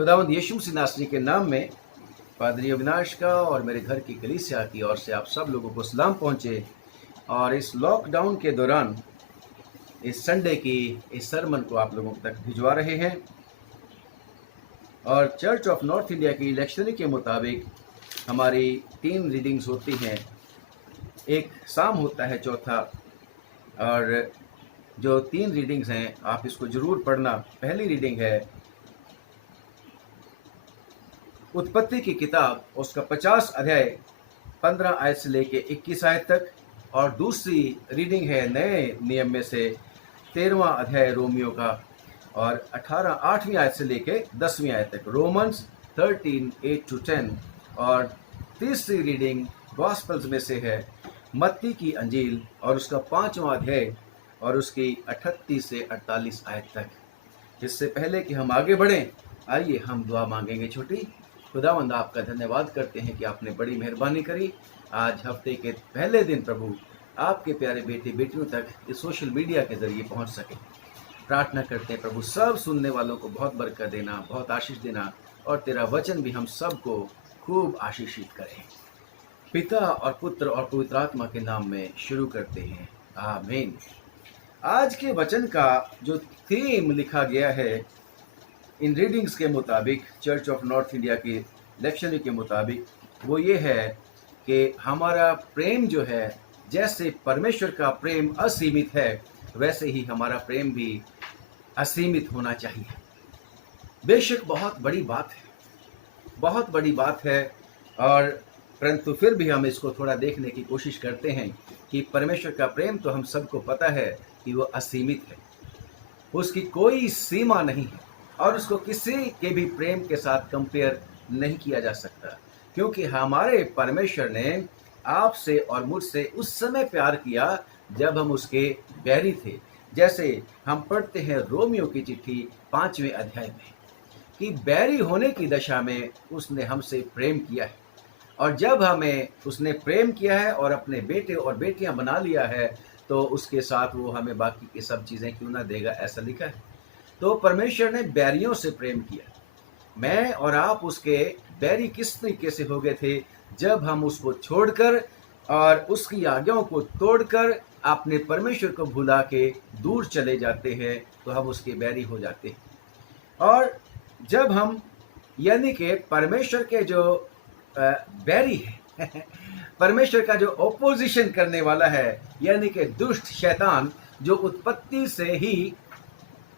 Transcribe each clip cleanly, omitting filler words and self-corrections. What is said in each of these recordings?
खुदावंद यीशु मसीह नासरी के नाम में पादरी अविनाश का और मेरे घर की कलीसिया की ओर से आप सब लोगों को सलाम पहुंचे। और इस लॉकडाउन के दौरान इस संडे की इस सरमन को आप लोगों तक भिजवा रहे हैं। और चर्च ऑफ नॉर्थ इंडिया की लेक्शनरी के मुताबिक हमारी 3 रीडिंग्स होती हैं। एक साम होता है चौथा, और जो 3 रीडिंग्स हैं आप इसको ज़रूर पढ़ना। पहली रीडिंग है उत्पत्ति की किताब, उसका 50 अध्याय 15 आयत से लेके 21 आयत तक। और दूसरी रीडिंग है नए नियम में से 13वां अध्याय रोमियो का, और 8वीं आयत से लेके 10वीं आयत तक, रोमन्स 13 8-10। और तीसरी रीडिंग गॉस्पल्स में से है मत्ती की अंजील और उसका 5वां अध्याय और उसकी 38 से 48 आयत तक। इससे पहले कि हम आगे बढ़ें, आइए हम दुआ मांगेंगे छोटी। खुदावंद आपका धन्यवाद करते हैं कि आपने बड़ी मेहरबानी करी। आज हफ्ते के पहले दिन प्रभु आपके प्यारे बेटे बेटियों तक इस सोशल मीडिया के जरिए पहुंच सके। प्रार्थना करते हैं प्रभु सब सुनने वालों को बहुत बरकत देना, बहुत आशीष देना, और तेरा वचन भी हम सबको खूब आशीषित करे। पिता और पुत्र और पवित्र आत्मा के नाम में शुरू करते हैं, आमीन। आज के वचन का जो थीम लिखा गया है इन रीडिंग्स के मुताबिक, चर्च ऑफ नॉर्थ इंडिया की लेक्शनरी के मुताबिक, वो ये है कि हमारा प्रेम जो है, जैसे परमेश्वर का प्रेम असीमित है वैसे ही हमारा प्रेम भी असीमित होना चाहिए। बेशक बहुत बड़ी बात है, बहुत बड़ी बात है, और परंतु फिर भी हम इसको थोड़ा देखने की कोशिश करते हैं कि परमेश्वर का प्रेम तो हम सबको पता है कि वो असीमित है, उसकी कोई सीमा नहीं है, और उसको किसी के भी प्रेम के साथ कंपेयर नहीं किया जा सकता। क्योंकि हमारे परमेश्वर ने आपसे और मुझसे उस समय प्यार किया जब हम उसके बैरी थे। जैसे हम पढ़ते हैं रोमियो की चिट्ठी 5वें अध्याय में कि बैरी होने की दशा में उसने हमसे प्रेम किया है, और जब हमें उसने प्रेम किया है और अपने बेटे और बेटियां बना लिया है, तो उसके साथ वो हमें बाकी की सब चीज़ें क्यों ना देगा, ऐसा लिखा है। तो परमेश्वर ने बैरियों से प्रेम किया। मैं और आप उसके बैरी किस तरीके से हो गए थे? जब हम उसको छोड़कर और उसकी आज्ञाओं को तोड़कर अपने परमेश्वर को भुला के दूर चले जाते हैं, तो हम उसके बैरी हो जाते हैं। और जब हम यानी कि परमेश्वर के जो बैरी है परमेश्वर का जो ओपोजिशन करने वाला है, यानी कि दुष्ट शैतान, जो उत्पत्ति से ही,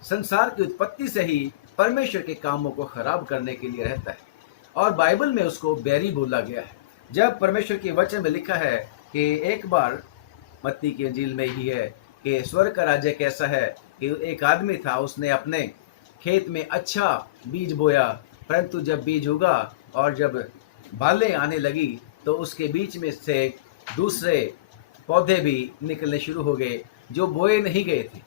संसार की उत्पत्ति से ही परमेश्वर के कामों को खराब करने के लिए रहता है, और बाइबल में उसको बैरी बोला गया है। जब परमेश्वर के वचन में लिखा है कि एक बार मत्ती की अंजील में ही है कि स्वर्ग का राज्य कैसा है कि एक आदमी था, उसने अपने खेत में अच्छा बीज बोया, परंतु जब बीज उगा और जब बालें आने लगी तो उसके बीच में से दूसरे पौधे भी निकलने शुरू हो गए जो बोए नहीं गए थे।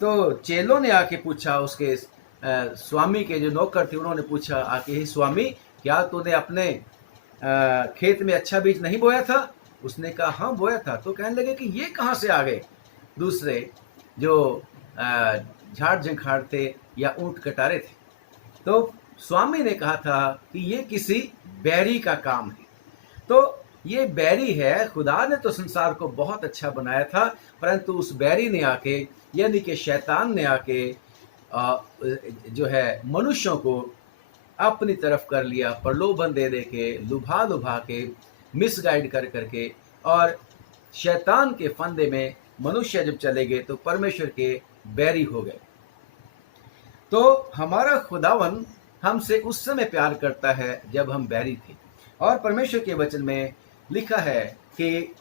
तो चेलों ने आके पूछा, उसके स्वामी के जो नौकर थे उन्होंने पूछा आके, हे स्वामी, क्या तूने अपने खेत में अच्छा बीज नहीं बोया था? उसने कहा हाँ बोया था। तो कहने लगे कि ये कहाँ से आ गए दूसरे जो झाड़ झंखाड़ थे या ऊंट कटारे थे? तो स्वामी ने कहा था कि ये किसी बैरी का काम है। तो ये बैरी है। खुदा ने तो संसार को बहुत अच्छा बनाया था, परंतु उस बैरी ने आके, यानी कि शैतान ने आके जो है मनुष्यों को अपनी तरफ कर लिया, प्रलोभन दे दे के, लुभा लुभा के, मिसगाइड कर करके, और शैतान के फंदे में मनुष्य जब चले गए तो परमेश्वर के बैरी हो गए। तो हमारा खुदावन हमसे उस समय प्यार करता है जब हम बैरी थे, और परमेश्वर के वचन में लिखा है कि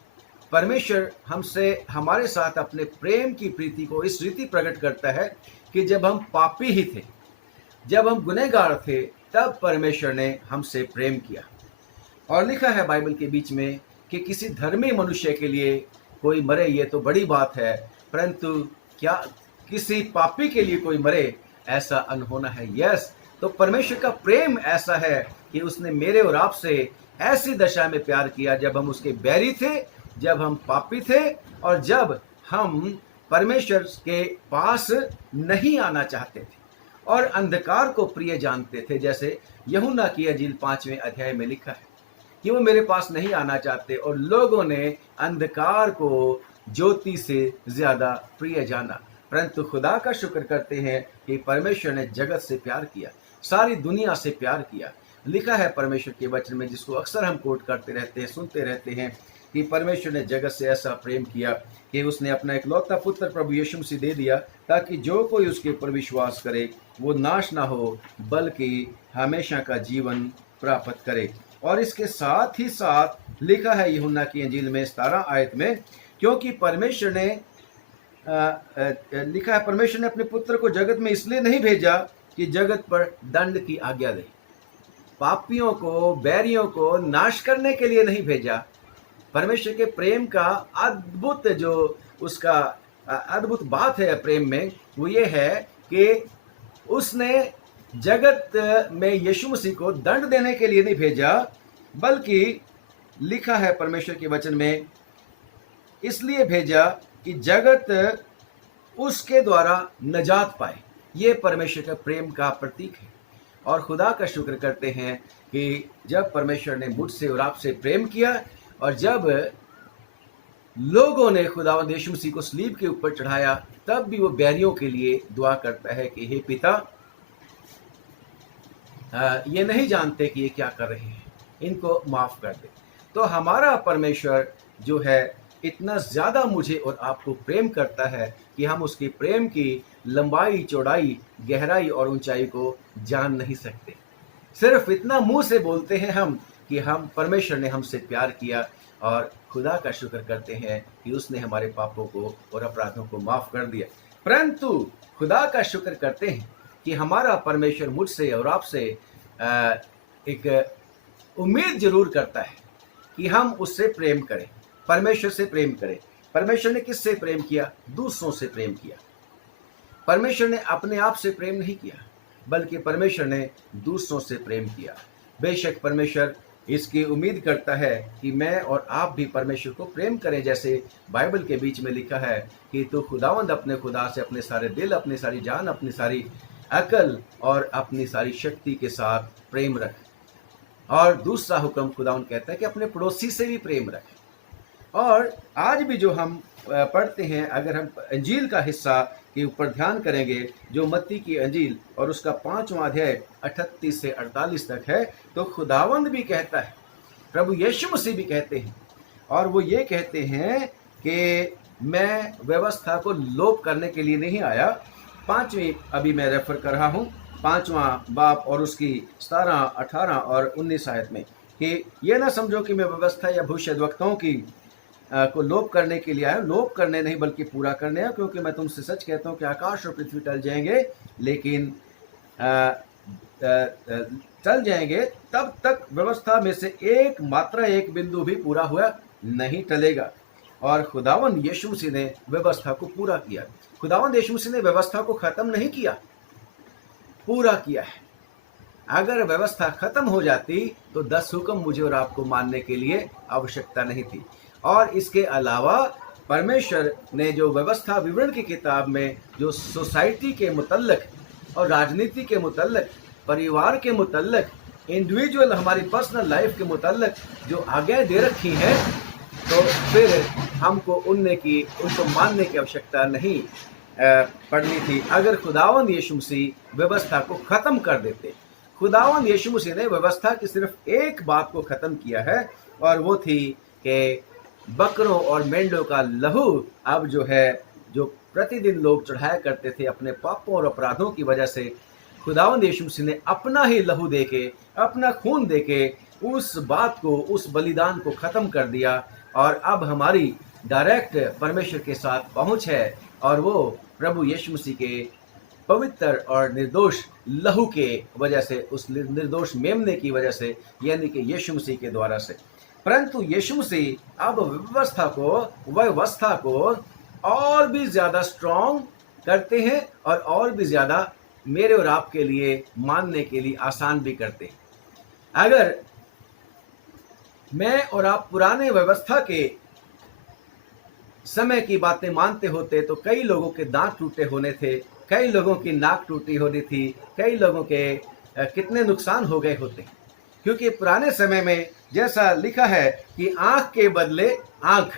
परमेश्वर हमसे, हमारे साथ अपने प्रेम की प्रीति को इस रीति प्रकट करता है कि जब हम पापी ही थे, जब हम गुनहगार थे, तब परमेश्वर ने हमसे प्रेम किया। और लिखा है बाइबल के बीच में कि किसी धर्मी मनुष्य के लिए कोई मरे, ये तो बड़ी बात है, परंतु क्या किसी पापी के लिए कोई मरे, ऐसा अनहोना है। यस, तो परमेश्वर का प्रेम ऐसा है कि उसने मेरे और आपसे ऐसी दशा में प्यार किया जब हम उसके बैरी थे, जब हम पापी थे, और जब हम परमेश्वर के पास नहीं आना चाहते थे। और अंधकार को प्रिय जानते थे, जैसे यूहन्ना की अंजील 5वें अध्याय में लिखा है कि वो मेरे पास नहीं आना चाहते और लोगों ने अंधकार को ज्योति से ज्यादा प्रिय जाना। परंतु खुदा का शुक्र करते हैं कि परमेश्वर ने जगत से प्यार किया, सारी दुनिया से प्यार किया। लिखा है परमेश्वर के वचन में, जिसको अक्सर हम कोट करते रहते हैं, सुनते रहते हैं, कि परमेश्वर ने जगत से ऐसा प्रेम किया कि उसने अपना इकलौता पुत्र प्रभु यीशु मसीह दे दिया, ताकि जो कोई उसके ऊपर विश्वास करे वो नाश ना हो बल्कि हमेशा का जीवन प्राप्त करे। और इसके साथ ही साथ लिखा है यूहन्ना की अंजील में 17 आयत में, क्योंकि परमेश्वर ने लिखा है, परमेश्वर ने अपने पुत्र को जगत में इसलिए नहीं भेजा कि जगत पर दंड की आज्ञा दे, पापियों को, बैरियों को नाश करने के लिए नहीं भेजा। परमेश्वर के प्रेम का अद्भुत जो उसका अद्भुत बात है प्रेम में, वो ये है कि उसने जगत में यीशु मसीह को दंड देने के लिए नहीं भेजा, बल्कि लिखा है परमेश्वर के वचन में, इसलिए भेजा कि जगत उसके द्वारा नजात पाए। ये परमेश्वर का प्रेम का प्रतीक है। और खुदा का शुक्र करते हैं कि जब परमेश्वर ने मुझसे और आपसे प्रेम किया, और जब लोगों ने खुदावंद यीशु मसीह को सलीब के ऊपर चढ़ाया, तब भी वो बैरियों के लिए दुआ करता है कि हे पिता, ये नहीं जानते कि ये क्या कर रहे हैं, इनको माफ कर दे। तो हमारा परमेश्वर जो है इतना ज़्यादा मुझे और आपको प्रेम करता है कि हम उसके प्रेम की लंबाई, चौड़ाई, गहराई और ऊंचाई को जान नहीं सकते। सिर्फ इतना मुंह से बोलते हैं हम कि हम परमेश्वर ने हमसे प्यार किया, और खुदा का शुक्र करते हैं कि उसने हमारे पापों को और अपराधों को माफ कर दिया। परंतु खुदा का शुक्र करते हैं कि हमारा परमेश्वर मुझसे और आपसे एक उम्मीद जरूर करता है कि हम उससे प्रेम करें, परमेश्वर से प्रेम करें। परमेश्वर ने किससे प्रेम किया? दूसरों से प्रेम किया। परमेश्वर ने अपने आप से प्रेम नहीं किया, बल्कि परमेश्वर ने दूसरों से प्रेम किया। बेशक परमेश्वर इसकी उम्मीद करता है कि मैं और आप भी परमेश्वर को प्रेम करें, जैसे बाइबल के बीच में लिखा है कि तू खुदावंद अपने खुदा से अपने सारे दिल, अपनी सारी जान, अपनी सारी अकल और अपनी सारी शक्ति के साथ प्रेम रख। और दूसरा हुक्म खुदावंद कहता है कि अपने पड़ोसी से भी प्रेम रख। और आज भी जो हम पढ़ते हैं, अगर हम अंजील का हिस्सा के ऊपर ध्यान करेंगे, जो मत्ती की अंजील और उसका 5वां अध्याय 38 से 48 तक है, तो खुदावंद भी कहता है, प्रभु यीशु मसीह भी कहते हैं, और वो ये कहते हैं कि मैं व्यवस्था को लोप करने के लिए नहीं आया। 5वीं अभी मैं रेफर कर रहा हूँ, 5वां बाब और उसकी 17, 18 और 19 आयत में, कि ये ना समझो कि मैं व्यवस्था या भविष्यद्वक्ताओं की को लोप करने के लिए आया। लोप करने नहीं बल्कि पूरा करने आया, क्योंकि मैं तुमसे सच कहता हूँ कि आकाश और पृथ्वी टल जाएंगे, लेकिन टल जाएंगे, तब तक व्यवस्था में से एक मात्रा, एक बिंदु भी पूरा हुआ नहीं टलेगा। और खुदावंद यीशु मसीह ने व्यवस्था को पूरा किया। खुदावंद यीशु मसीह ने व्यवस्था को खत्म नहीं किया, पूरा किया है। अगर व्यवस्था खत्म हो जाती तो 10 हुक्म मुझे और आपको मानने के लिए आवश्यकता नहीं थी। और इसके अलावा परमेश्वर ने जो व्यवस्था विवरण की किताब में जो सोसाइटी के मुतल्लक और राजनीति के मुतल्लक, परिवार के मुतल्लक, इंडिविजुअल हमारी पर्सनल लाइफ के मुतल्लक जो आज्ञाएं दे रखी हैं, तो फिर हमको उनको मानने की आवश्यकता नहीं पड़नी थी। अगर खुदावंद यीशु मसीह व्यवस्था को ख़त्म कर देते, खुदावंद यीशु मसीह ने व्यवस्था की सिर्फ एक बात को ख़त्म किया है, और वो थी कि बकरों और मेंढों का लहू अब जो है, जो प्रतिदिन लोग चढ़ाया करते थे अपने पापों और अपराधों की वजह से, खुदावंद यीशु मसीह ने अपना ही लहू देके, अपना खून देके उस बात को, उस बलिदान को ख़त्म कर दिया। और अब हमारी डायरेक्ट परमेश्वर के साथ पहुंच है, और वो प्रभु यीशु मसीह के पवित्र और निर्दोष लहू के वजह से, उस निर्दोष मेमने की वजह से, यानी कि यीशु मसीह के द्वारा से। परंतु यीशु मसीह अब व्यवस्था को और भी ज़्यादा स्ट्रॉन्ग करते हैं, और भी ज़्यादा मेरे और आपके लिए मानने के लिए आसान भी करते हैं। अगर मैं और आप पुराने व्यवस्था के समय की बातें मानते होते तो कई लोगों के दांत टूटे होने थे, कई लोगों की नाक टूटी होती थी, कई लोगों के कितने नुकसान हो गए होते। क्योंकि पुराने समय में जैसा लिखा है कि आंख के बदले आंख,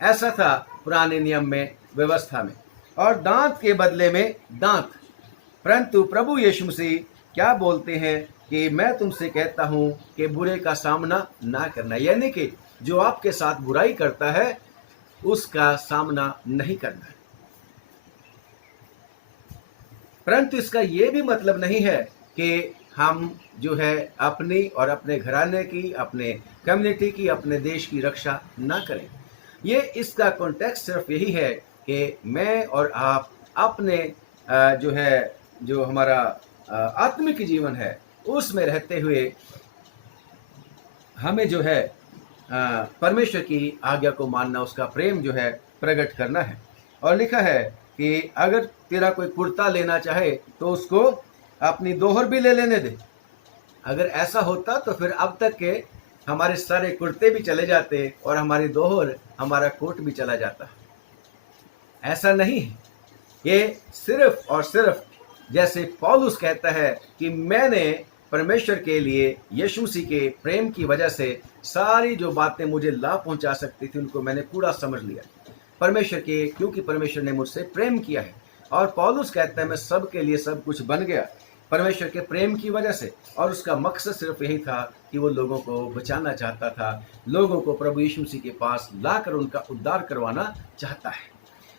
ऐसा था पुराने नियम में, व्यवस्था में, और दांत के बदले में दांत। परंतु प्रभु यीशु मसीह क्या बोलते हैं कि मैं तुमसे कहता हूं कि बुरे का सामना ना करना, यानी कि जो आपके साथ बुराई करता है उसका सामना नहीं करना है। परंतु इसका यह भी मतलब नहीं है कि हम जो है अपनी और अपने घराने की, अपने कम्युनिटी की, अपने देश की रक्षा ना करें। ये इसका कॉन्टेक्स्ट सिर्फ यही है कि मैं और आप अपने जो है, जो हमारा आत्मिक जीवन है उसमें रहते हुए हमें जो है परमेश्वर की आज्ञा को मानना, उसका प्रेम जो है प्रकट करना है। और लिखा है कि अगर तेरा कोई कुर्ता लेना चाहे तो उसको अपनी दोहर भी ले लेने दे। अगर ऐसा होता तो फिर अब तक के हमारे सारे कुर्ते भी चले जाते और हमारी दोहर, हमारा कोट भी चला जाता। ऐसा नहीं है। ये सिर्फ और सिर्फ जैसे पौलुस कहता है कि मैंने परमेश्वर के लिए यीशु मसीह के प्रेम की वजह से सारी जो बातें मुझे लाभ पहुंचा सकती थी उनको मैंने कूड़ा समझ लिया परमेश्वर के, क्योंकि परमेश्वर ने मुझसे प्रेम किया है। और पौलुस कहता है मैं सब के लिए सब कुछ बन गया परमेश्वर के प्रेम की वजह से। और उसका मकसद सिर्फ यही था कि वो लोगों को बचाना चाहता था, लोगों को प्रभु यीशु मसीह के पास लाकर उनका उद्धार करवाना चाहता है।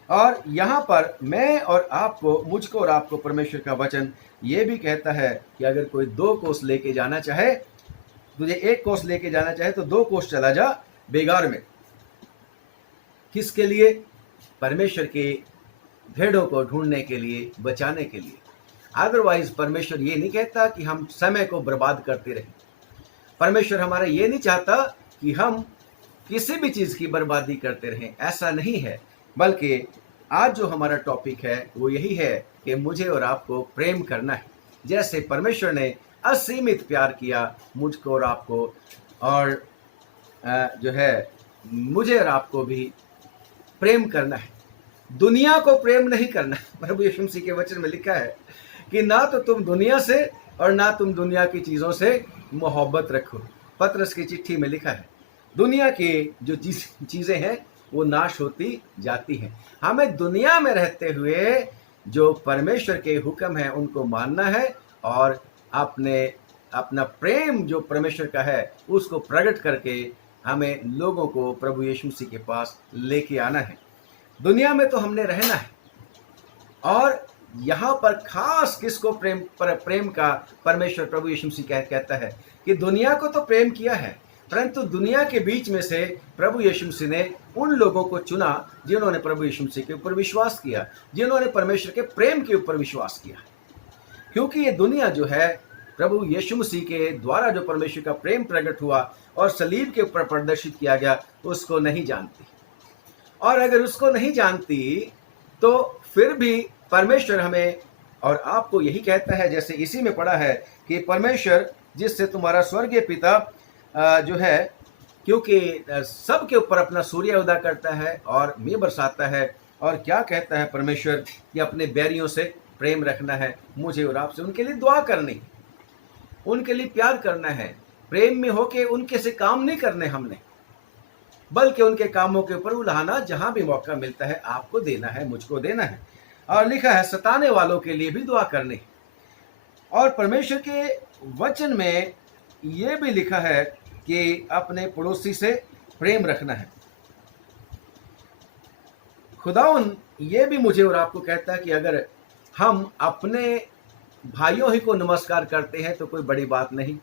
और यहाँ पर मैं और आपको, मुझको और आपको परमेश्वर का वचन ये भी कहता है कि अगर कोई 2 कोस लेके जाना चाहे, तुझे 1 कोस लेके जाना चाहे तो 2 कोस चला जा बेगार में। किसके लिए? परमेश्वर के भेड़ों को ढूंढने के लिए, बचाने के लिए। अदरवाइज परमेश्वर ये नहीं कहता कि हम समय को बर्बाद करते रहें। परमेश्वर हमारा ये नहीं चाहता कि हम किसी भी चीज की बर्बादी करते रहें, ऐसा नहीं है। बल्कि आज जो हमारा टॉपिक है वो यही है कि मुझे और आपको प्रेम करना है, जैसे परमेश्वर ने असीमित प्यार किया मुझको और आपको, और जो है मुझे और आपको भी प्रेम करना है। दुनिया को प्रेम नहीं करना। प्रभु यीशु मसीह के वचन में लिखा है कि ना तो तुम दुनिया से और ना तुम दुनिया की चीजों से मोहब्बत रखो। पतरस की चिट्ठी में लिखा है दुनिया की जो चीजें हैं वो नाश होती जाती हैं। हमें दुनिया में रहते हुए जो परमेश्वर के हुक्म है उनको मानना है और अपना प्रेम जो परमेश्वर का है उसको प्रकट करके हमें लोगों को प्रभु यीशु मसीह के पास लेके आना है। दुनिया में तो हमने रहना है, और यहाँ पर खास किसको प्रेम का परमेश्वर प्रभु यीशु मसीह कहता है कि दुनिया को तो प्रेम किया है, परंतु दुनिया के बीच में से प्रभु यीशु मसीह ने उन लोगों को चुना जिन्होंने प्रभु यीशु मसीह के ऊपर विश्वास किया, जिन्होंने परमेश्वर के प्रेम के ऊपर विश्वास किया। क्योंकि ये दुनिया जो है प्रभु यीशु मसीह के द्वारा जो परमेश्वर का प्रेम प्रकट हुआ और सलीब के ऊपर प्रदर्शित किया गया उसको नहीं जानती। और अगर उसको नहीं जानती तो फिर भी परमेश्वर हमें और आपको यही कहता है, जैसे इसी में पढ़ा है कि परमेश्वर जिससे तुम्हारा स्वर्गीय पिता जो है, क्योंकि सबके ऊपर अपना सूर्य उदय करता है और मेघ बरसाता है। और क्या कहता है परमेश्वर कि अपने बैरियों से प्रेम रखना है, मुझे और आपसे उनके लिए दुआ करनी, उनके लिए प्यार करना है, प्रेम में होके उनके से काम नहीं करने हमने, बल्कि उनके कामों के ऊपर उलाहना जहां भी मौका मिलता है आपको देना है, मुझको देना है। और लिखा है सताने वालों के लिए भी दुआ करनी। और परमेश्वर के वचन में यह भी लिखा है कि अपने पड़ोसी से प्रेम रखना है। खुदावन ये भी मुझे और आपको कहता है कि अगर हम अपने भाइयों ही को नमस्कार करते हैं तो कोई बड़ी बात नहीं।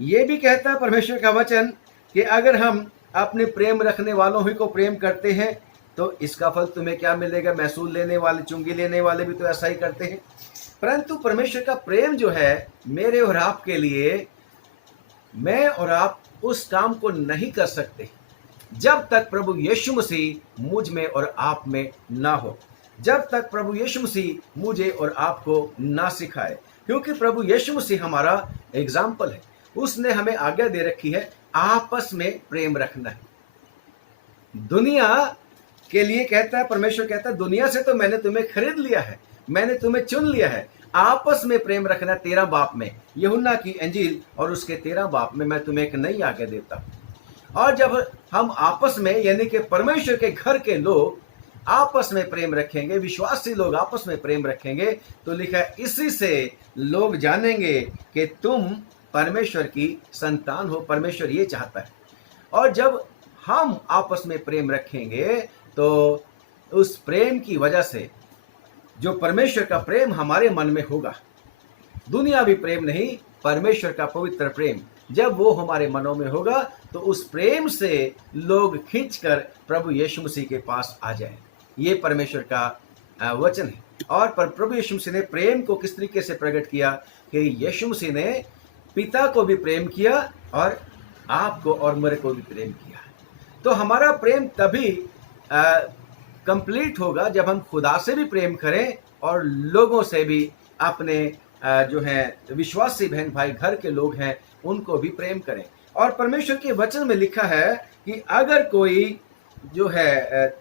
ये भी कहता है परमेश्वर का वचन कि अगर हम अपने प्रेम रखने वालों ही को प्रेम करते हैं तो इसका फल तुम्हें क्या मिलेगा। महसूल लेने वाले, चुंगी लेने वाले भी तो ऐसा ही करते हैं। परंतु परमेश्वर का प्रेम जो है मेरे और आपके लिए, मैं और आप उस काम को नहीं कर सकते जब तक प्रभु यीशु मसीह मुझ में और आप में ना हो, जब तक प्रभु यीशु मसीह मुझे और आपको ना सिखाए। क्योंकि प्रभु यीशु मसीह हमारा एग्जाम्पल है, उसने हमें आज्ञा दे रखी है आपस में प्रेम रखना है। दुनिया के लिए कहता है, परमेश्वर कहता है दुनिया से तो मैंने तुम्हें खरीद लिया है, मैंने तुम्हें चुन लिया है, आपस में प्रेम रखना 13 बाप में, यूहन्ना की इंजील और उसके 13 बाप में मैं तुम्हें एक नई आज्ञा देता हूं। और जब हम आपस में यानी कि परमेश्वर के घर के लोग आपस में प्रेम रखेंगे, विश्वासी लोग आपस में प्रेम रखेंगे, तो लिखा है इसी से लोग जानेंगे कि तुम परमेश्वर की संतान हो। परमेश्वर ये चाहता है। और जब हम आपस में प्रेम रखेंगे तो उस प्रेम की वजह से जो परमेश्वर का प्रेम हमारे मन में होगा, दुनियावी प्रेम नहीं, परमेश्वर का पवित्र प्रेम जब वो हमारे मनों में होगा तो उस प्रेम से लोग खींचकर प्रभु यीशु मसीह के पास आ जाए। ये परमेश्वर का वचन है। और प्रभु यीशु मसीह ने प्रेम को किस तरीके से प्रकट किया कि यीशु मसीह ने पिता को भी प्रेम किया और आपको और मेरे को भी प्रेम किया। तो हमारा प्रेम तभी कंप्लीट होगा जब हम खुदा से भी प्रेम करें और लोगों से भी, अपने जो है विश्वासी बहन भाई घर के लोग हैं उनको भी प्रेम करें। और परमेश्वर के वचन में लिखा है कि अगर कोई जो है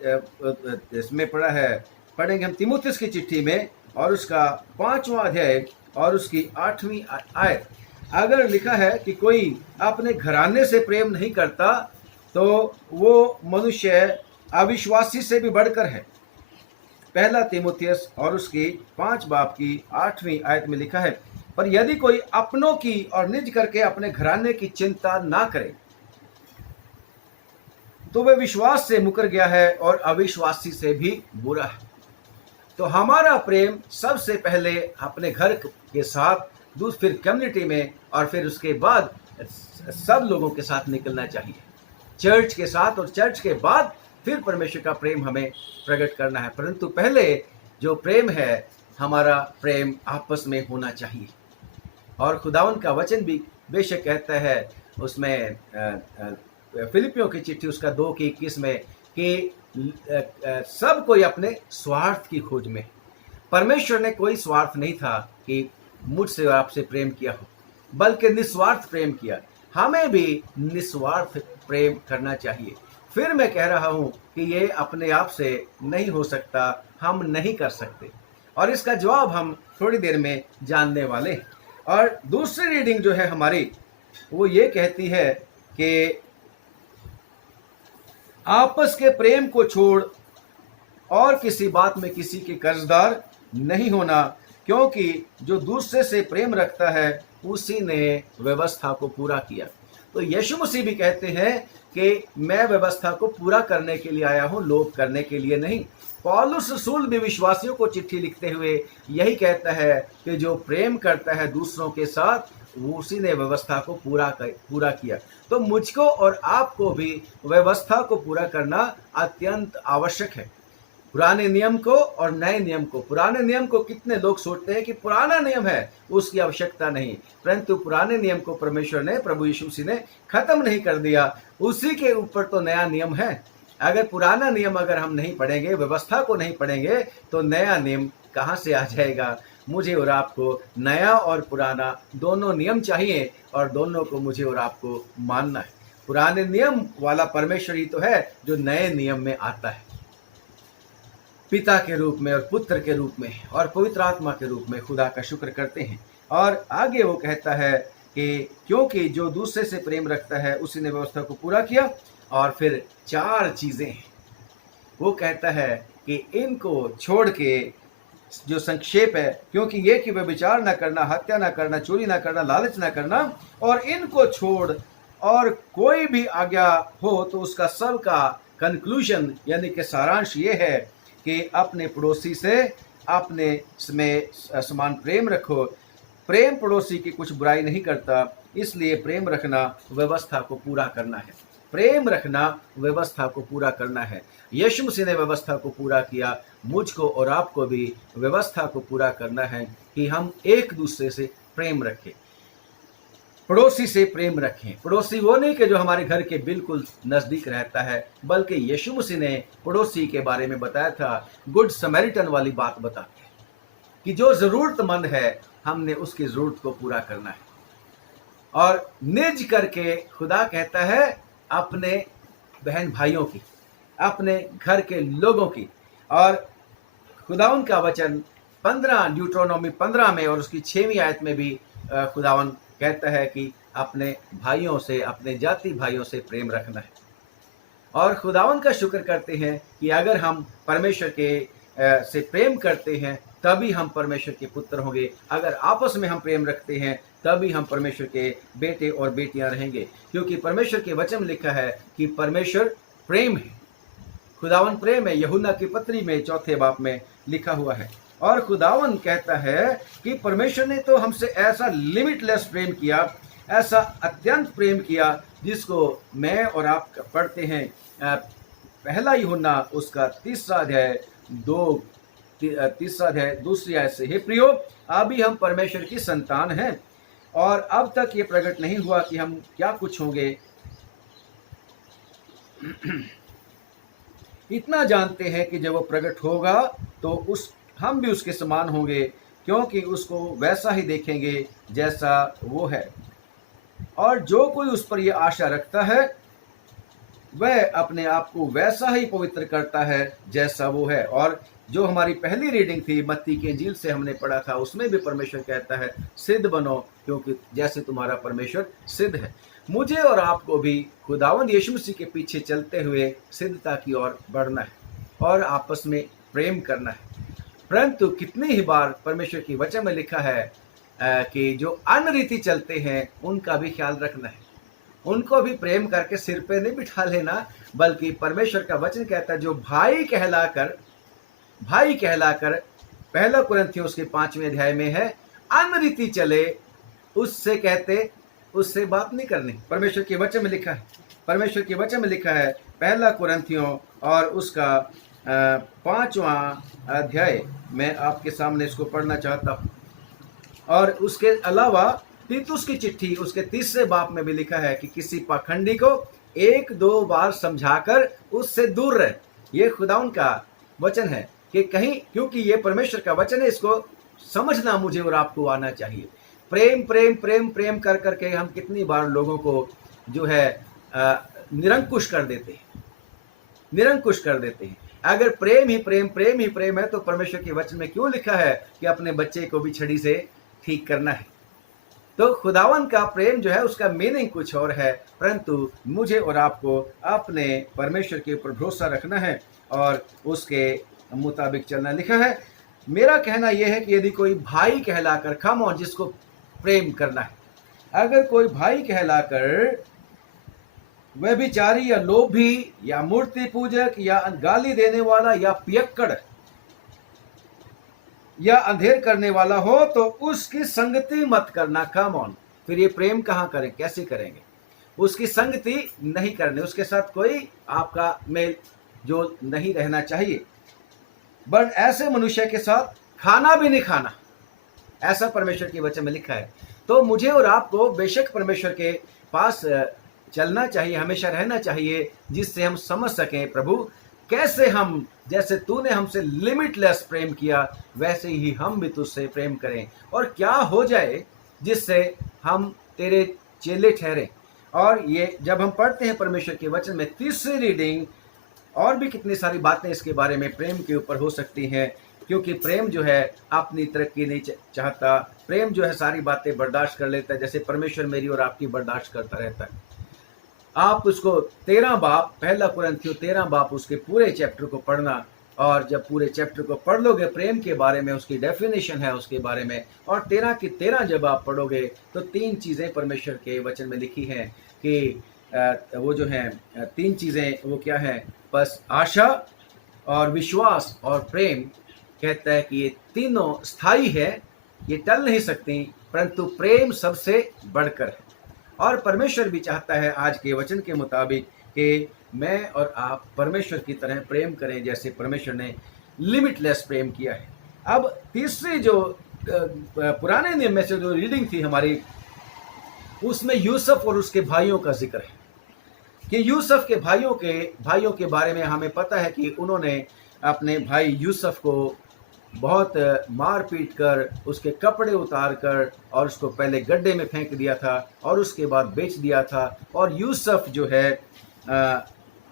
इसमें पढ़ा है, पढ़ेंगे हम तीमुथियुस की चिट्ठी में और उसका 5वां अध्याय और उसकी 8वीं आयत। अगर लिखा है कि कोई अपने घराने से प्रेम नहीं करता तो वो मनुष्य अविश्वासी से भी बढ़कर है। पहला तीमुथियुस और उसकी 5 बाब की 8वीं आयत में लिखा है, पर यदि कोई अपनों की और निज करके अपने घराने की चिंता ना करे तो वह विश्वास से मुकर गया है और अविश्वासी से भी बुरा है। तो हमारा प्रेम सबसे पहले अपने घर के साथ, फिर कम्युनिटी में और फिर उसके बाद सब लोगों के साथ निकलना चाहिए, चर्च के साथ, और चर्च के बाद फिर परमेश्वर का प्रेम हमें प्रकट करना है। परंतु पहले जो प्रेम है हमारा प्रेम आपस में होना चाहिए। और खुदावन का वचन भी बेशक कहता है उसमें फिलिपियों की चिट्ठी उसका 2 की 21 में कि सब कोई अपने स्वार्थ की खोज में। परमेश्वर ने कोई स्वार्थ नहीं था कि मुझसे और आपसे प्रेम किया हो, बल्कि निस्वार्थ प्रेम किया। हमें भी निस्वार्थ प्रेम करना चाहिए। फिर मैं कह रहा हूं कि ये अपने आप से नहीं हो सकता, हम नहीं कर सकते, और इसका जवाब हम थोड़ी देर में जानने वाले हैं। और दूसरी रीडिंग जो है हमारी वो ये कहती है कि आपस के प्रेम को छोड़ और किसी बात में किसी के कर्जदार नहीं होना, क्योंकि जो दूसरे से प्रेम रखता है उसी ने व्यवस्था को पूरा किया। तो यीशु मसीह भी कहते हैं कि मैं व्यवस्था को पूरा करने के लिए आया हूं, लोप करने के लिए नहीं। पौलुस रसूल भी विश्वासियों को चिट्ठी लिखते हुए यही कहता है कि जो प्रेम करता है दूसरों के साथ वो उसी ने व्यवस्था को पूरा किया। तो मुझको और आपको भी व्यवस्था को पूरा करना अत्यंत आवश्यक है, पुराने नियम को और नए नियम को। पुराने नियम को कितने लोग सोचते हैं कि पुराना नियम है उसकी आवश्यकता नहीं, परंतु पुराने नियम को परमेश्वर ने, प्रभु यीशु मसीह ने खत्म नहीं कर दिया, उसी के ऊपर तो नया नियम है। अगर पुराना नियम अगर हम नहीं पढ़ेंगे, व्यवस्था को नहीं पढ़ेंगे, तो नया नियम कहाँ से आ जाएगा। मुझे और आपको नया और पुराना दोनों नियम चाहिए और दोनों को मुझे और आपको मानना है। पुराने नियम वाला परमेश्वर ही तो है जो नए नियम में आता है, पिता के रूप में और पुत्र के रूप में और पवित्र आत्मा के रूप में खुदा का शुक्र करते हैं। और आगे वो कहता है कि क्योंकि जो दूसरे से प्रेम रखता है उसी ने व्यवस्था को पूरा किया। और फिर 4 चीजें हैं वो कहता है कि इनको छोड़ के, जो संक्षेप है, क्योंकि ये कि वे विचार न करना, हत्या न करना, चोरी न करना, लालच न करना, और इनको छोड़ और कोई भी आज्ञा हो तो उसका सब का कंक्लूजन यानी कि सारांश ये है कि अपने पड़ोसी से अपने में समान प्रेम रखो। प्रेम पड़ोसी की कुछ बुराई नहीं करता, इसलिए प्रेम रखना व्यवस्था को पूरा करना है। प्रेम रखना व्यवस्था को पूरा करना है। यीशु मसीह ने व्यवस्था को पूरा किया, मुझको और आपको भी व्यवस्था को पूरा करना है कि हम एक दूसरे से प्रेम रखें, पड़ोसी से प्रेम रखें। पड़ोसी वो नहीं कि जो हमारे घर के बिल्कुल नजदीक रहता है, बल्कि यीशु मसीह ने पड़ोसी के बारे में बताया था, गुड समैरिटन वाली बात बताते हैं कि जो जरूरतमंद है हमने उसकी जरूरत को पूरा करना है। और निज करके खुदा कहता है अपने बहन भाइयों की, अपने घर के लोगों की। और खुदावन का वचन 15 ड्यूट्रोनोमी 15 में और उसकी 6वीं आयत में भी खुदावन कहता है कि अपने भाइयों से, अपने जाति भाइयों से प्रेम रखना है। और खुदावन का शुक्र करते हैं कि अगर हम परमेश्वर के से प्रेम करते हैं तभी हम परमेश्वर के पुत्र होंगे। अगर आपस में हम प्रेम रखते हैं तभी हम परमेश्वर के बेटे और बेटियां रहेंगे, क्योंकि परमेश्वर के वचन में लिखा है कि परमेश्वर प्रेम है, खुदावन प्रेम है। यूहन्ना की पत्री में 4 बाब में लिखा हुआ है। और खुदावन कहता है कि परमेश्वर ने तो हमसे ऐसा लिमिटलेस प्रेम किया, ऐसा अत्यंत प्रेम किया, जिसको मैं और आप पढ़ते हैं पहला यूहन्ना उसका 3 अध्याय 2 आयत से, हे प्रियो, अभी हम परमेश्वर की संतान हैं और अब तक ये प्रकट नहीं हुआ कि हम क्या कुछ होंगे। इतना जानते हैं कि जब वो प्रकट होगा तो हम भी उसके समान होंगे, क्योंकि उसको वैसा ही देखेंगे जैसा वो है। और जो कोई उस पर यह आशा रखता है वह अपने आप को वैसा ही पवित्र करता है जैसा वो है। और जो हमारी पहली रीडिंग थी मत्ती की इंजील से हमने पढ़ा था, उसमें भी परमेश्वर कहता है सिद्ध बनो, क्योंकि जैसे तुम्हारा परमेश्वर सिद्ध है। मुझे और आपको भी खुदावंद यीशु मसीह के पीछे चलते हुए सिद्धता की ओर बढ़ना है और आपस में प्रेम करना है। परंतु कितनी ही बार परमेश्वर की वचन में लिखा है कि जो अनरीति चलते हैं उनका भी ख्याल रखना है, उनको भी प्रेम करके सिर पे नहीं बिठा लेना, बल्कि परमेश्वर का वचन कहता है जो भाई कहलाकर पहला कुरिन्थियों उसके 5वें अध्याय में है, अनरीति चले उससे बात नहीं करनी। परमेश्वर के वचन में लिखा है, परमेश्वर के वचन में लिखा है पहला कुरिन्थियों और उसका 5वां अध्याय। मैं आपके सामने इसको पढ़ना चाहता हूँ। और उसके अलावा तीतुस की चिट्ठी उसके 3 बाब में भी लिखा है कि किसी पाखंडी को 1-2 बार समझाकर उससे दूर रहे। ये खुदाउन का वचन है कि कहीं, क्योंकि ये परमेश्वर का वचन है, इसको समझना मुझे और आपको आना चाहिए। प्रेम प्रेम प्रेम प्रेम कर करके हम कितनी बार लोगों को जो है निरंकुश कर देते हैं। अगर प्रेम ही प्रेम है तो परमेश्वर के वचन में क्यों लिखा है कि अपने बच्चे को भी छड़ी से ठीक करना है। तो खुदावन का प्रेम जो है उसका मीनिंग कुछ और है, परंतु मुझे और आपको अपने परमेश्वर के ऊपर भरोसा रखना है और उसके मुताबिक चलना। लिखा है, मेरा कहना यह है कि यदि कोई भाई कहलाकर, खम और जिसको प्रेम करना है, अगर कोई भाई कहलाकर व्यभिचारी या लोभी या मूर्ति पूजक या गाली देने वाला या पियक्कड़ या अंधेर करने वाला हो तो उसकी संगति मत करना। कम ऑन, फिर ये प्रेम कहाँ करें, कैसे करेंगे? उसकी संगति नहीं करने, उसके साथ कोई आपका मेल जो नहीं रहना चाहिए। बट ऐसे मनुष्य के साथ खाना भी नहीं खाना, ऐसा परमेश्वर के वचन में लिखा है। तो मुझे और आपको बेशक परमेश्वर के पास चलना चाहिए, हमेशा रहना चाहिए, जिससे हम समझ सकें प्रभु कैसे हम, जैसे तूने हमसे लिमिटलेस प्रेम किया वैसे ही हम भी तुझसे प्रेम करें, और क्या हो जाए जिससे हम तेरे चेले ठहरें। और ये जब हम पढ़ते हैं परमेश्वर के वचन में 3री रीडिंग, और भी कितनी सारी बातें इसके बारे में प्रेम के ऊपर हो सकती हैं, क्योंकि प्रेम जो है अपनी तरक्की नहीं चाहता। प्रेम जो है सारी बातें बर्दाश्त कर लेता है, जैसे परमेश्वर मेरी और आपकी बर्दाश्त करता रहता है। आप उसको 13 बाब, पहला कुरिन्थियों 13 बाब, उसके पूरे चैप्टर को पढ़ना, और जब पूरे चैप्टर को पढ़ लोगे प्रेम के बारे में, उसकी डेफिनेशन है उसके बारे में, और 13 की 13 जब आप पढ़ोगे तो 3 चीज़ें परमेश्वर के वचन में लिखी हैं कि वो जो हैं 3 चीज़ें, वो क्या हैं? बस आशा और विश्वास और प्रेम। कहता है कि ये तीनों स्थायी है, ये टल नहीं सकती, परंतु प्रेम सबसे बढ़कर है। और परमेश्वर भी चाहता है आज के वचन के मुताबिक कि मैं और आप परमेश्वर की तरह प्रेम करें, जैसे परमेश्वर ने लिमिटलेस प्रेम किया है। अब तीसरी जो पुराने नियम में से जो रीडिंग थी हमारी, उसमें यूसुफ और उसके भाइयों का जिक्र है कि यूसुफ के भाइयों के बारे में हमें पता है कि उन्होंने अपने भाई यूसुफ को बहुत मार पीट कर, उसके कपड़े उतार कर, और उसको पहले गड्ढे में फेंक दिया था और उसके बाद बेच दिया था। और यूसुफ जो है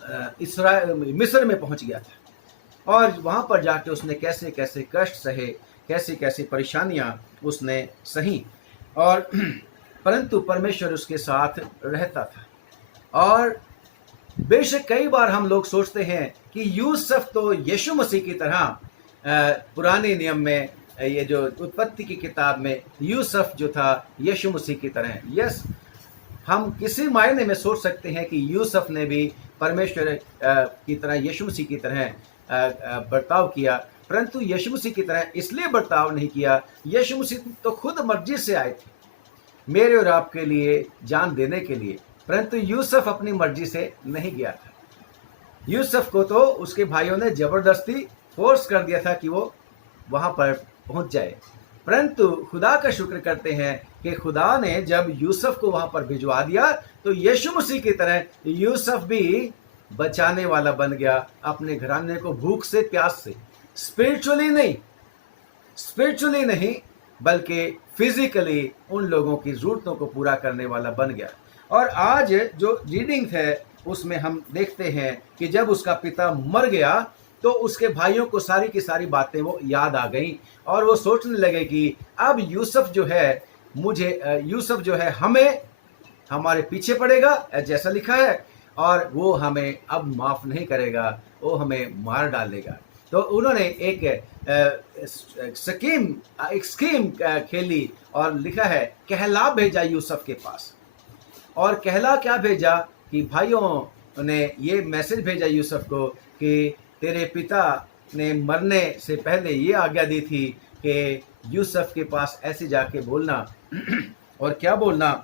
मिस्र में पहुंच गया था और वहाँ पर जाके उसने कैसे कैसे कष्ट सहे, कैसी कैसी परेशानियाँ उसने सही, और परंतु परमेश्वर उसके साथ रहता था। और बेशक कई बार हम लोग सोचते हैं कि यूसुफ तो यीशु मसीह की तरह पुराने नियम में ये जो उत्पत्ति की किताब में यूसुफ जो था यीशु मसीह की तरह है। यस, हम किसी मायने में सोच सकते हैं कि यूसुफ ने भी परमेश्वर की तरह यीशु मसीह की तरह बर्ताव किया, परंतु यीशु मसीह की तरह इसलिए बर्ताव नहीं किया। यीशु मसीह तो खुद मर्जी से आए थे मेरे और आपके लिए जान देने के लिए, परंतु यूसुफ अपनी मर्जी से नहीं गया था। यूसुफ को तो उसके भाइयों ने जबरदस्ती फोर्स कर दिया था कि वो वहां पर पहुंच जाए, परंतु खुदा का शुक्र करते हैं कि खुदा ने जब यूसुफ को वहां पर भिजवा दिया तो यीशु मसीह की तरह यूसुफ भी बचाने वाला बन गया अपने घराने को भूख से प्यास से, स्पिरिचुअली नहीं बल्कि फिजिकली उन लोगों की जरूरतों को पूरा करने वाला बन गया। और आज जो रीडिंग है उसमें हम देखते हैं कि जब उसका पिता मर गया तो उसके भाइयों को सारी की सारी बातें वो याद आ गई और वो सोचने लगे कि अब यूसुफ जो है हमें हमारे पीछे पड़ेगा जैसा लिखा है, और वो हमें अब माफ नहीं करेगा, वो हमें मार डालेगा। तो उन्होंने एक स्कीम खेली और लिखा है कहला भेजा यूसुफ के पास। और कहला क्या भेजा कि भाइयों ने ये मैसेज भेजा यूसुफ को कि तेरे पिता ने मरने से पहले ये आज्ञा दी थी कि यूसुफ के पास ऐसे जाके बोलना और क्या बोलना,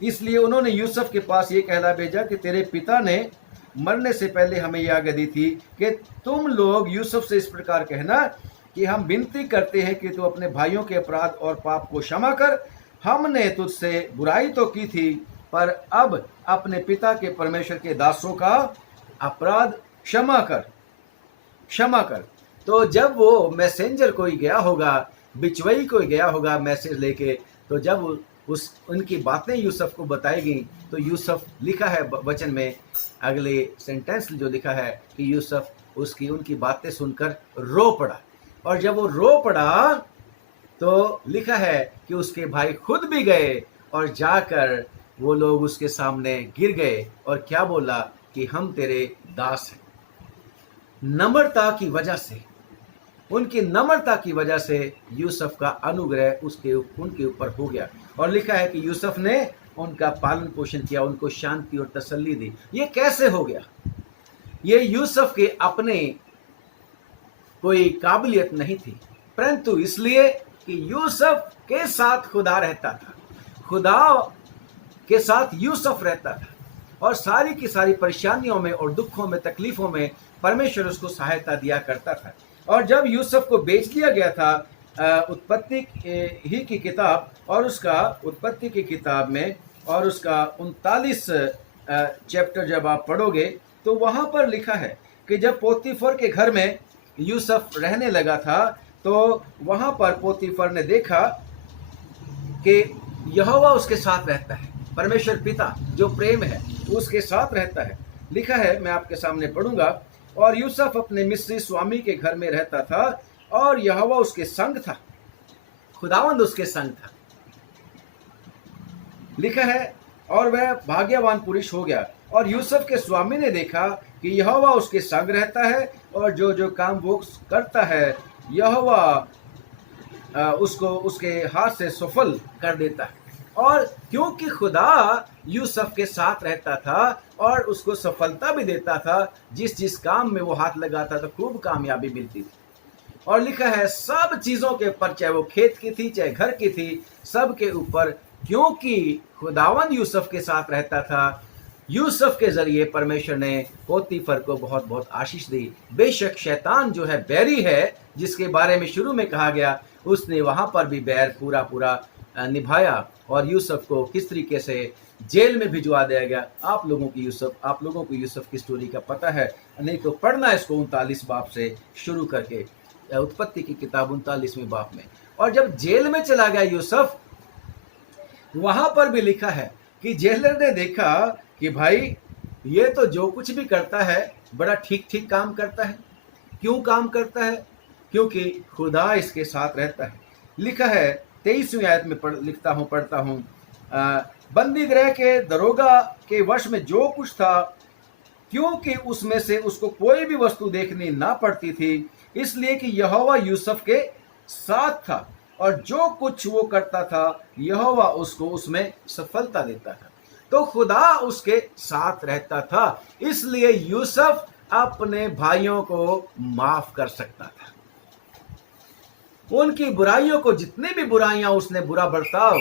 इसलिए उन्होंने यूसुफ के पास ये कहला भेजा कि तेरे पिता ने मरने से पहले हमें यह आज्ञा दी थी कि तुम लोग यूसुफ से इस प्रकार कहना कि हम विनती करते हैं कि तू अपने भाइयों के अपराध और पाप को क्षमा कर। हमने तुझसे बुराई तो की थी, पर अब अपने पिता के परमेश्वर के दासों का अपराध क्षमा कर। तो जब वो मैसेंजर कोई गया होगा, बिचवई कोई गया होगा मैसेज लेके, तो जब उनकी बातें यूसुफ को बताई गई तो यूसुफ, लिखा है वचन में अगले सेंटेंस जो लिखा है कि यूसुफ उनकी बातें सुनकर रो पड़ा। और जब वो रो पड़ा तो लिखा है कि उसके भाई खुद भी गए और जाकर वो लोग उसके सामने गिर गए और क्या बोला कि हम तेरे दास हैं। नम्रता की वजह से, उनकी नम्रता की वजह से यूसुफ का अनुग्रह उनके ऊपर हो गया। और लिखा है कि यूसुफ ने उनका पालन पोषण किया, उनको शांति और तसल्ली दी। ये कैसे हो गया? ये यूसुफ के अपने कोई काबिलियत नहीं थी, परंतु इसलिए कि यूसुफ के साथ खुदा रहता था, खुदा के साथ यूसुफ रहता था और सारी की सारी परेशानियों में और दुखों में, तकलीफों में परमेश्वर उसको सहायता दिया करता था। और जब यूसुफ को बेच दिया गया था उत्पत्ति ही की किताब और उसका उत्पत्ति की किताब में और उसका 39 चैप्टर जब आप पढ़ोगे तो वहाँ पर लिखा है कि जब पोतीफर के घर में यूसुफ रहने लगा था तो वहाँ पर पोतीफर ने देखा कि यहोवा उसके साथ रहता है, परमेश्वर पिता जो प्रेम है उसके साथ रहता है। लिखा है, मैं आपके सामने पढ़ूंगा, और यूसुफ अपने मिस्री स्वामी के घर में रहता था और यहोवा उसके संग था, खुदावंद उसके संग था। लिखा है, और वह भाग्यवान पुरुष हो गया और यूसुफ के स्वामी ने देखा कि यहोवा उसके संग रहता है और जो जो काम वो करता है यहोवा उसको उसके हाथ से सफल कर देता है। और क्योंकि खुदा यूसुफ के साथ रहता था और उसको सफलता भी देता था, जिस काम में वो हाथ लगाता था खूब कामयाबी मिलती थी। और लिखा है सब चीज़ों के ऊपर, चाहे वो खेत की थी चाहे घर की थी, सब के ऊपर क्योंकि खुदावंद यूसुफ के साथ रहता था, यूसुफ के जरिए परमेश्वर ने पोतीफर को बहुत बहुत आशीष दी। बेशक शैतान जो है बैरी है, जिसके बारे में शुरू में कहा गया, उसने वहाँ पर भी बैर पूरा निभाया और यूसुफ को किस तरीके से जेल में भिजवा दिया गया। आप लोगों को यूसुफ की स्टोरी का पता है, नहीं तो पढ़ना इसको 39 बाप से शुरू करके, उत्पत्ति की किताब 39वें बाप में। और जब जेल में चला गया यूसुफ, वहां पर भी लिखा है कि जेलर ने देखा कि भाई ये तो जो कुछ भी करता है बड़ा ठीक ठीक काम करता है। क्यों काम करता है? क्योंकि खुदा इसके साथ रहता है। लिखा है 23वीं आयत में पढ़ता हूँ, बंदी गृह के दरोगा के वश में जो कुछ था, क्योंकि उसमें से उसको कोई भी वस्तु देखनी ना पड़ती थी, इसलिए कि यहोवा यूसुफ के साथ था, और जो कुछ वो करता था यहोवा उसको उसमें सफलता देता था। तो खुदा उसके साथ रहता था, इसलिए यूसुफ अपने भाइयों को माफ कर सकता था। उनकी बुराइयों को, जितनी भी बुराइयां उसने बुरा बर्ताव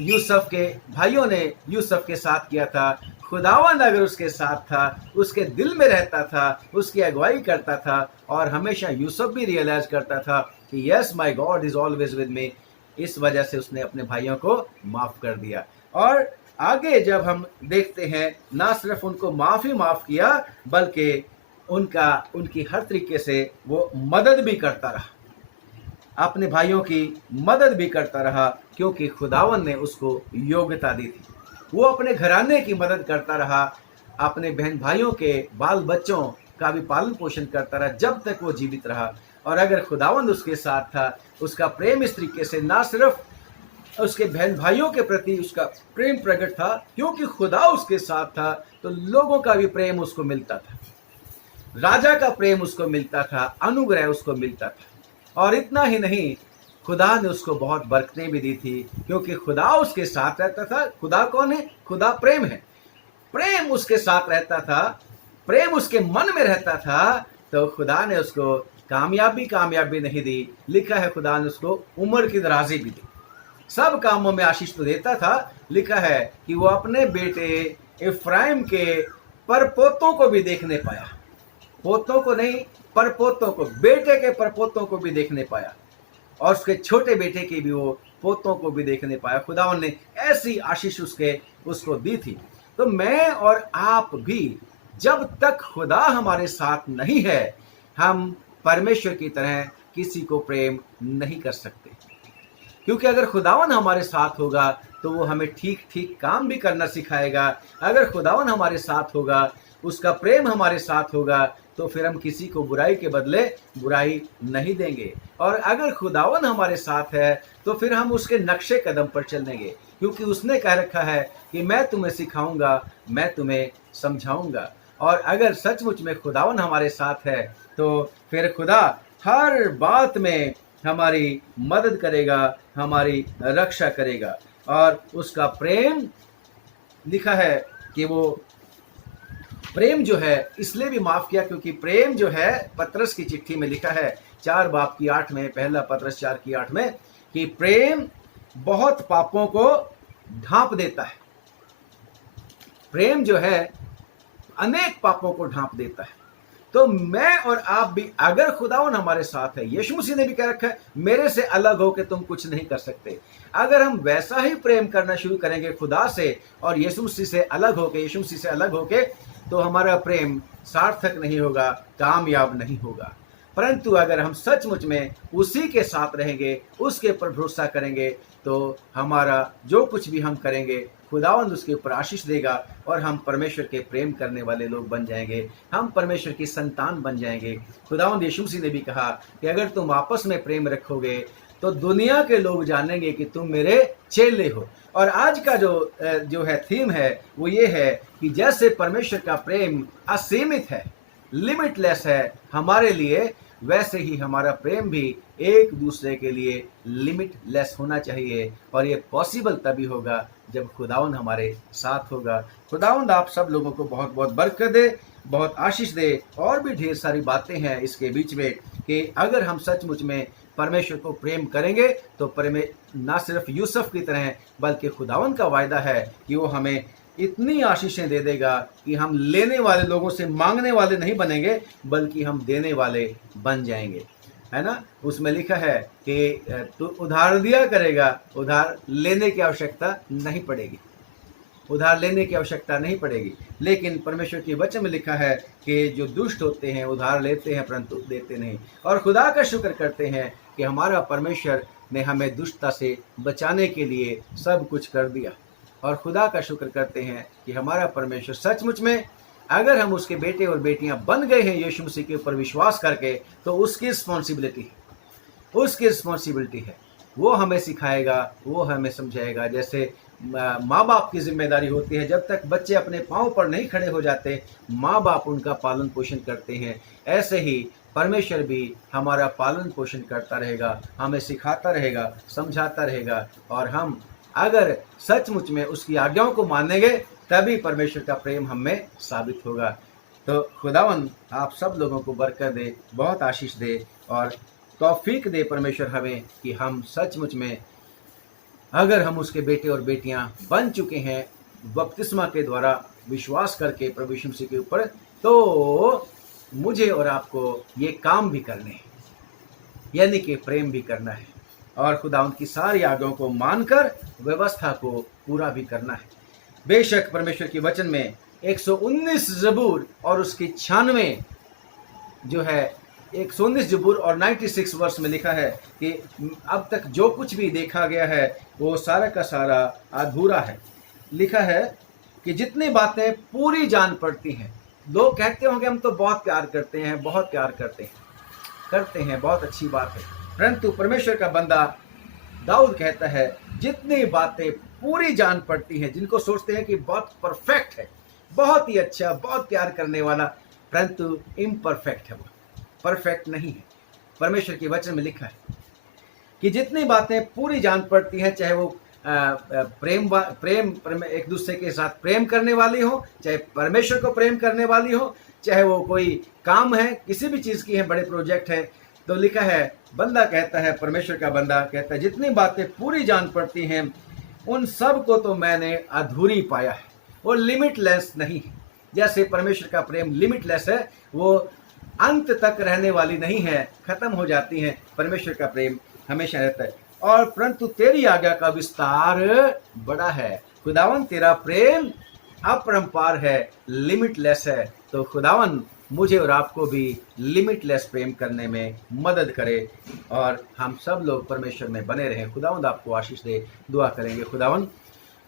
यूसुफ के भाइयों ने यूसुफ के साथ किया था, खुदावंद अगर उसके साथ था, उसके दिल में रहता था, उसकी अगुवाई करता था, और हमेशा यूसुफ भी रियलाइज करता था कि yes my God is always with me, इस वजह से उसने अपने भाइयों को माफ कर दिया। और आगे जब हम देखते हैं, ना सिर्फ उनको माफ ही माफ किया, बल्कि उनकी हर तरीके से वो मदद भी करता रहा, अपने भाइयों की मदद भी करता रहा, क्योंकि खुदावन ने उसको योग्यता दी थी। वो अपने घराने की मदद करता रहा, अपने बहन भाइयों के बाल बच्चों का भी पालन पोषण करता रहा जब तक वो जीवित रहा। और अगर खुदावंद उसके साथ था, उसका प्रेम इस तरीके से ना सिर्फ उसके बहन भाइयों के प्रति उसका प्रेम प्रकट था, क्योंकि खुदा उसके साथ था, तो लोगों का भी प्रेम उसको मिलता था, राजा का प्रेम उसको मिलता था, अनुग्रह उसको मिलता था। और इतना ही नहीं, खुदा ने उसको बहुत बरकतें भी दी थी, क्योंकि खुदा उसके साथ रहता था। खुदा कौन है? खुदा प्रेम है। प्रेम उसके साथ रहता था, प्रेम उसके मन में रहता था, तो खुदा ने उसको कामयाबी नहीं दी। लिखा है खुदा ने उसको उम्र की दराजी भी दी। सब कामों में आशीष तो देता था। लिखा है कि वो अपने बेटे इफ्राइम के परपोतों को भी देखने पाया, पोतों को नहीं, परपोतों को, बेटे के परपोतों को भी देखने पाया, और उसके छोटे बेटे के भी वो पोतों को भी देखने पाया। खुदावन ने ऐसी आशीष उसको दी थी। तो मैं और आप भी, जब तक खुदा हमारे साथ नहीं है, हम परमेश्वर की तरह किसी को प्रेम नहीं कर सकते। क्योंकि अगर खुदावन हमारे साथ होगा तो वो हमें ठीक ठीक काम भी करना सिखाएगा। अगर खुदावन हमारे साथ होगा, उसका प्रेम हमारे साथ होगा, तो फिर हम किसी को बुराई के बदले बुराई नहीं देंगे। और अगर खुदावन हमारे साथ है तो फिर हम उसके नक्शे कदम पर चलेंगे, क्योंकि उसने कह रखा है कि मैं तुम्हें सिखाऊंगा, मैं तुम्हें समझाऊंगा। और अगर सचमुच में खुदावन हमारे साथ है तो फिर खुदा हर बात में हमारी मदद करेगा, हमारी रक्षा करेगा। और उसका प्रेम, लिखा है कि वो प्रेम जो है इसलिए भी माफ किया, क्योंकि प्रेम जो है, पतरस की चिट्ठी में लिखा है 4 बाब की 8 में, पहला पतरस 4 की 8 में, कि प्रेम बहुत पापों को ढांप देता है। प्रेम जो है अनेक पापों को ढांप देता है। तो मैं और आप भी, अगर खुदावन हमारे साथ है, यीशु मसीह ने भी कह रखा है, मेरे से अलग हो के तुम कुछ नहीं कर सकते। अगर हम वैसा ही प्रेम करना शुरू करेंगे खुदा से और यीशु मसीह से अलग होके, तो हमारा प्रेम सार्थक नहीं होगा, कामयाब नहीं होगा। परंतु अगर हम सचमुच में उसी के साथ रहेंगे, उसके ऊपर भरोसा करेंगे, तो हमारा जो कुछ भी हम करेंगे, खुदावंद उसके ऊपर आशीष देगा, और हम परमेश्वर के प्रेम करने वाले लोग बन जाएंगे, हम परमेश्वर की संतान बन जाएंगे। खुदावंद यीशु मसीह ने भी कहा कि अगर तुम आपस में प्रेम रखोगे तो दुनिया के लोग जानेंगे कि तुम मेरे चेले हो। और आज का जो है थीम है वो ये है कि जैसे परमेश्वर का प्रेम असीमित है, लिमिटलेस है हमारे लिए, वैसे ही हमारा प्रेम भी एक दूसरे के लिए लिमिटलेस होना चाहिए। और ये पॉसिबल तभी होगा जब खुदावंद हमारे साथ होगा। खुदावंद आप सब लोगों को बहुत बहुत बरकत दे, बहुत आशीष दे। और भी ढेर सारी बातें हैं इसके बीच में कि अगर हम सचमुच में परमेश्वर को प्रेम करेंगे तो ना सिर्फ यूसुफ की तरह, बल्कि खुदावंद का वायदा है कि वो हमें इतनी आशीषें दे देगा कि हम लेने वाले लोगों से मांगने वाले नहीं बनेंगे, बल्कि हम देने वाले बन जाएंगे, है ना। उसमें लिखा है कि तू उधार दिया करेगा, उधार लेने की आवश्यकता नहीं पड़ेगी, उधार लेने की आवश्यकता नहीं पड़ेगी। लेकिन परमेश्वर के वचन में लिखा है कि जो दुष्ट होते हैं उधार लेते हैं परंतु देते नहीं। और खुदा का शुक्र करते हैं कि हमारा परमेश्वर ने हमें दुष्टता से बचाने के लिए सब कुछ कर दिया। और खुदा का शुक्र करते हैं कि हमारा परमेश्वर सचमुच में अगर हम उसके बेटे और बेटियां बन गए हैं यीशु मसीह के ऊपर विश्वास करके, तो उसकी रिस्पॉन्सिबिलिटी है। वो हमें सिखाएगा, वो हमें समझाएगा। जैसे माँ बाप की जिम्मेदारी होती है, जब तक बच्चे अपने पाँव पर नहीं खड़े हो जाते, माँ बाप उनका पालन पोषण करते हैं। ऐसे ही परमेश्वर भी हमारा पालन पोषण करता रहेगा, हमें सिखाता रहेगा, समझाता रहेगा, और हम अगर सचमुच में उसकी आज्ञाओं को मानेंगे, तभी परमेश्वर का प्रेम हम में साबित होगा। तो खुदावन आप सब लोगों को बरकत दे, बहुत आशीष दे और तौफीक दे परमेश्वर हमें, कि हम सचमुच में अगर हम उसके बेटे और बेटियां बन चुके हैं बपतिस्मा के द्वारा विश्वास करके प्रभु यीशु मसीह के ऊपर, तो मुझे और आपको ये काम भी करने हैं, यानी कि प्रेम भी करना है और खुदा उनकी सारी आज्ञाओं को मानकर व्यवस्था को पूरा भी करना है। बेशक परमेश्वर के वचन में 119 जबूर और उसकी 96 जो है 119 जबूर और 96 वर्ष में लिखा है कि अब तक जो कुछ भी देखा गया है वो सारा का सारा अधूरा है। लिखा है कि जितनी बातें पूरी जान पड़ती हैं, लोग कहते होंगे हम तो बहुत प्यार करते हैं, बहुत प्यार करते हैं, बहुत अच्छी बात है, परंतु परमेश्वर का बंदा दाऊद कहता है जितनी बातें पूरी जान पड़ती हैं, जिनको सोचते हैं कि बहुत परफेक्ट है, बहुत ही अच्छा, बहुत प्यार करने वाला, परंतु इम्परफेक्ट है, वो परफेक्ट नहीं है। परमेश्वर के वचन में लिखा है कि जितनी बातें पूरी जान पड़ती हैं, चाहे वो प्रेम एक दूसरे के साथ प्रेम करने वाली हो, चाहे परमेश्वर को प्रेम करने वाली हो, चाहे वो कोई काम है, किसी भी चीज़ की है, बड़े प्रोजेक्ट है, तो लिखा है, बंदा कहता है, परमेश्वर का बंदा कहता है जितनी बातें पूरी जान पड़ती हैं उन सब को तो मैंने अधूरी पाया है। वो लिमिटलेस नहीं है, जैसे परमेश्वर का प्रेम लिमिटलेस है, वो अंत तक रहने वाली नहीं है, खत्म हो जाती है। परमेश्वर का प्रेम हमेशा रहता है। और परंतु तेरी आज्ञा का विस्तार बड़ा है। खुदावन तेरा प्रेम अपरंपार है, लिमिटलेस है। तो खुदावन मुझे और आपको भी लिमिटलेस प्रेम करने में मदद करे और हम सब लोग परमेश्वर में बने रहें। खुदावन आपको आशीष दे। दुआ करेंगे। खुदावन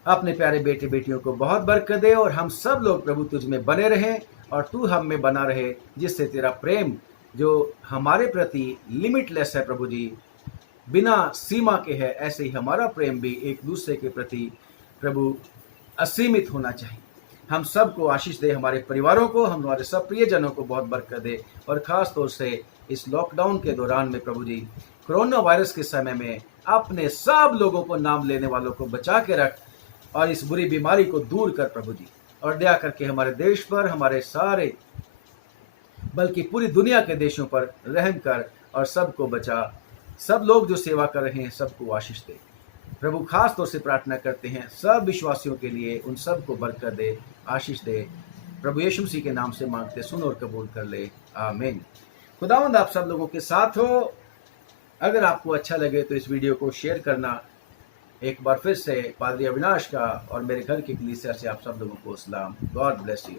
अपने प्यारे बेटे बेटियों को बहुत बरकत दे और हम सब लोग प्रभु तुझ में बने रहें और तू हम में बना रहे, जिससे तेरा प्रेम जो हमारे प्रति लिमिटलेस है प्रभु जी, बिना सीमा के है, ऐसे ही हमारा प्रेम भी एक दूसरे के प्रति प्रभु असीमित होना चाहिए। हम सबको आशीष दे, हमारे परिवारों को, हमारे सब प्रियजनों को बहुत बरकत दे और ख़ास तौर से इस लॉकडाउन के दौरान में प्रभु जी, कोरोना वायरस के समय में अपने सब लोगों को, नाम लेने वालों को बचा के रख और इस बुरी बीमारी को दूर कर प्रभु जी, और दया करके हमारे देश पर, हमारे सारे बल्कि पूरी दुनिया के देशों पर रहम कर और सबको बचा। सब लोग जो सेवा कर रहे हैं सबको आशीष दे प्रभु। खास तौर से प्रार्थना करते हैं सब विश्वासियों के लिए, उन सबको बरकत दे, आशीष दे। प्रभु यीशु मसीह के नाम से मांगते, सुन और कबूल कर ले, आमीन। खुदावंद आप सब लोगों के साथ हो। अगर आपको अच्छा लगे तो इस वीडियो को शेयर करना। एक बार फिर से पादरी अविनाश का और मेरे घर की कलीसिया से आप सब लोगों को सलाम। God bless you.